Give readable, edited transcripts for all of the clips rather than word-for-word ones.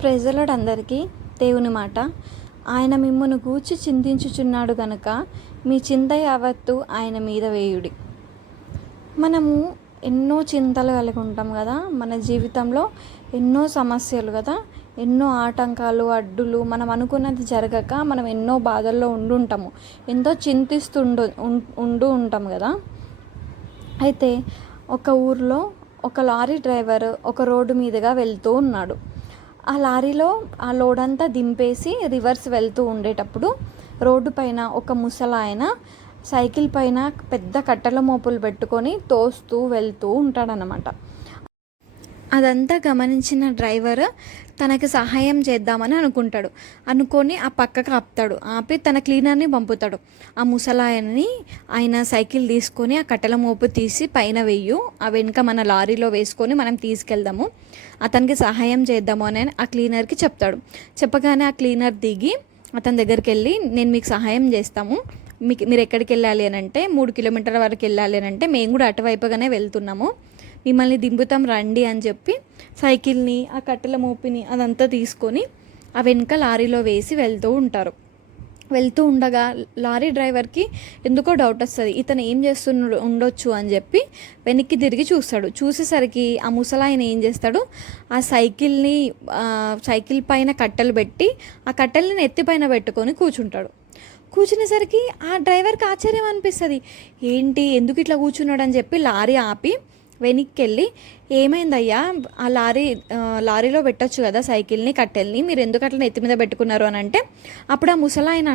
Praise the lord అందరికీ. దేవుని మాట, ఆయన మిమ్మును గూర్చి చింతించుచున్నాడు గనుక మీ చింత యావత్తు ఆయన మీద వేయుడి. మనము ఎన్నో చింతలు కలిగి ఉంటాం కదా, మన జీవితంలో ఎన్నో సమస్యలు కదా, ఎన్నో ఆటంకాలు, అడ్డులు, మనం అనుకున్నది జరగక మనం ఎన్నో బాధల్లో ఉండుంటాము, ఎంతో ఉంటూ ఉంటాం కదా. అయితే ఒక ఊర్లో ఒక లారీ డ్రైవర్ ఒక రోడ్డు మీదుగా వెళ్తూ ఉన్నాడు. ఆ లారీలో ఆ లోడ్ అంతా దింపేసి రివర్స్ వెళ్తూ ఉండేటప్పుడు రోడ్డు పైన ఒక ముసలాయన సైకిల్ పైన పెద్ద కట్టెల మోపులు పెట్టుకొని తోస్తూ వెళ్తూ ఉంటాడనమాట. అదంతా గమనించిన డ్రైవర్ తనకి సహాయం చేద్దామని అనుకొని ఆ పక్కకు ఆపి తన క్లీనర్ని పంపుతాడు. ఆ ముసలాయన్ని ఆయన సైకిల్ తీసుకొని ఆ కట్టెల మోపు తీసి పైన వెయ్యు, ఆ వెనుక మన లారీలో వేసుకొని మనం తీసుకెళ్దాము, అతనికి సహాయం చేద్దాము అని ఆ క్లీనర్కి చెప్తాడు. చెప్పగానే ఆ క్లీనర్ దిగి అతని దగ్గరికి వెళ్ళి, నేను మీకు సహాయం చేస్తాము, మీరు ఎక్కడికి వెళ్ళాలి అని అంటే 3 కిలోమీటర్ల వరకు వెళ్ళాలి అని అంటే మేము కూడా అటువైపుగానే వెళ్తున్నాము, మిమ్మల్ని దింపుతాం రండి అని చెప్పి సైకిల్ని ఆ కట్టెల మోపిని అదంతా తీసుకొని ఆ వెనుక లారీలో వేసి వెళ్తూ ఉండగా లారీ డ్రైవర్కి ఎందుకో డౌట్ వస్తుంది, ఇతను ఏం ఉండొచ్చు అని చెప్పి వెనక్కి తిరిగి చూసేసరికి ఆ ముసలాయన ఏం చేస్తాడు, ఆ సైకిల్ పైన కట్టెలు పెట్టి ఆ కట్టెలని ఎత్తి పైన పెట్టుకొని కూర్చునేసరికి ఆ డ్రైవర్కి ఆశ్చర్యం అనిపిస్తుంది, ఏంటి ఎందుకు ఇట్లా కూర్చున్నాడు అని చెప్పి లారీ ఆపి వెనక్కి వెళ్ళి, ఏమైందయ్యా, ఆ లారీలో పెట్టచ్చు కదా సైకిల్ని కట్టెల్ని, మీరు ఎందుకు అట్లా ఎత్తి మీద పెట్టుకున్నారు అని అంటే అప్పుడు ఆ ముసలాయన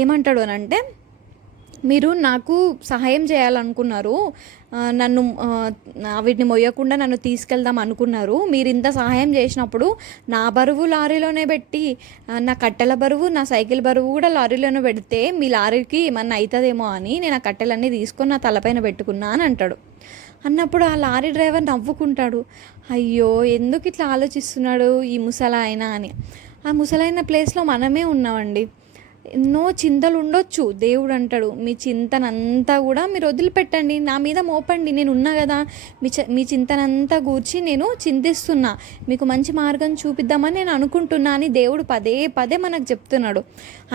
ఏమంటాడు అని అంటే, మీరు నాకు సహాయం చేయాలనుకున్నారు, నన్ను వీటిని మొయ్యకుండా నన్ను తీసుకెళ్దాం అనుకున్నారు, మీరు ఇంత సహాయం చేసినప్పుడు నా బరువు లారీలోనే పెట్టి, నా కట్టెల బరువు నా సైకిల్ బరువు కూడా లారీలోనే పెడితే మీ లారీకి ఏమన్నా అవుతుందేమో అని నేను ఆ కట్టెలన్నీ తీసుకొని నా తలపైన పెట్టుకున్నా అని అంటాడు. అన్నప్పుడు ఆ లారీ డ్రైవర్ నవ్వుకుంటాడు, అయ్యో ఎందుకు ఇట్లా ఆలోచిస్తున్నాడు ఈ ముసలాయన అని. ఆ ముసలాయన ప్లేస్లో మనమే ఉన్నామండి. ఎన్నో చింతలు ఉండొచ్చు, దేవుడు అంటాడు మీ చింతనంతా కూడా మీరు వదిలిపెట్టండి, నా మీద మోపండి, నేను ఉన్నా కదా, మీ చింతనంతా గూర్చి నేను చింతిస్తున్నా, మీకు మంచి మార్గం చూపిద్దామని నేను అనుకుంటున్నా అని దేవుడు పదే పదే మనకు చెప్తున్నాడు.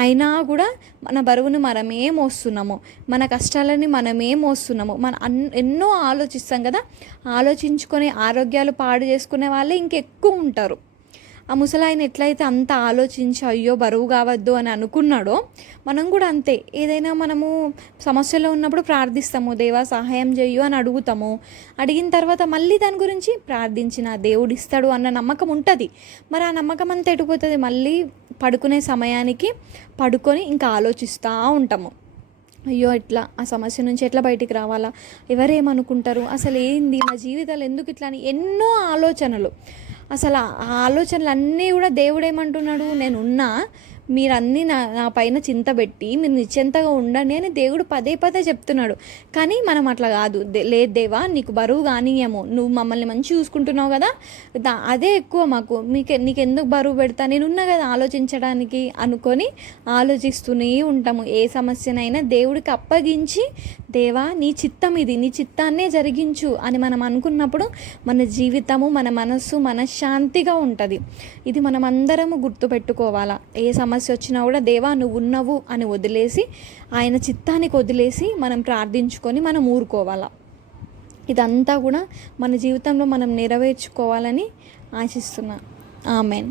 అయినా కూడా మన బరువును మనమే మోస్తున్నాము, మన కష్టాలని మనమే మోస్తున్నాము. ఎన్నో ఆలోచిస్తాం కదా, ఆలోచించుకొని ఆరోగ్యాలు పాడు చేసుకునే వాళ్ళే ఇంకెక్కువ ఉంటారు. ఆ ముసలాయన ఎట్లయితే అంత ఆలోచించి అయ్యో బరువు కావద్దు అని అనుకున్నాడో మనం కూడా అంతే. ఏదైనా మనము సమస్యలో ఉన్నప్పుడు ప్రార్థిస్తాము, దేవా సహాయం చేయు అని అడిగిన తర్వాత మళ్ళీ దాని గురించి ప్రార్థించిన దేవుడు ఇస్తాడు అన్న నమ్మకం ఉంటుంది. మరి ఆ నమ్మకం అంతా ఎటుపోతుంది, మళ్ళీ పడుకునే సమయానికి పడుకొని ఇంకా ఆలోచిస్తూ ఉంటాము, అయ్యో ఎట్లా ఆ సమస్య నుంచి ఎట్లా బయటికి రావాలా, ఎవరేమనుకుంటారు, అసలు ఏంది మా జీవితాలు ఎందుకు ఇట్లా అని ఎన్నో ఆలోచనలు. అసలు ఆ ఆలోచనలు అన్నీ కూడా దేవుడు ఏమంటున్నాడు, నేనున్నా, మీరన్నీ నా పైన చింత పెట్టి మీరు నిశ్చింతగా ఉండండి అని దేవుడు పదే పదే చెప్తున్నాడు. కానీ మనం అట్లా కాదు, లేదు దేవా నీకు బరువు కానీయము, నువ్వు మమ్మల్ని మంచి చూసుకుంటున్నావు కదా, అదే ఎక్కువ మాకు, నీకు ఎందుకు బరువు పెడతా, నేనున్నా కదా ఆలోచించడానికి అనుకొని ఆలోచిస్తూనే ఉంటాము. ఏ సమస్యనైనా దేవుడికి అప్పగించి, దేవా నీ చిత్తం ఇది, నీ చిత్తాన్నే జరిగించు అని మనం అనుకున్నప్పుడు మన జీవితము, మన మనస్సు మనశ్శాంతిగా ఉంటుంది. ఇది మనం అందరము గుర్తుపెట్టుకోవాలా. ఏ సమస్య వచ్చినా కూడా దేవా నువ్వు ఉన్నవు అని వదిలేసి, ఆయన చిత్తానికి వదిలేసి మనం ప్రార్థించుకొని మనం ఊరుకోవాలా. ఇదంతా కూడా మన జీవితంలో మనం నెరవేర్చుకోవాలని ఆశిస్తున్నా. ఆమెన్.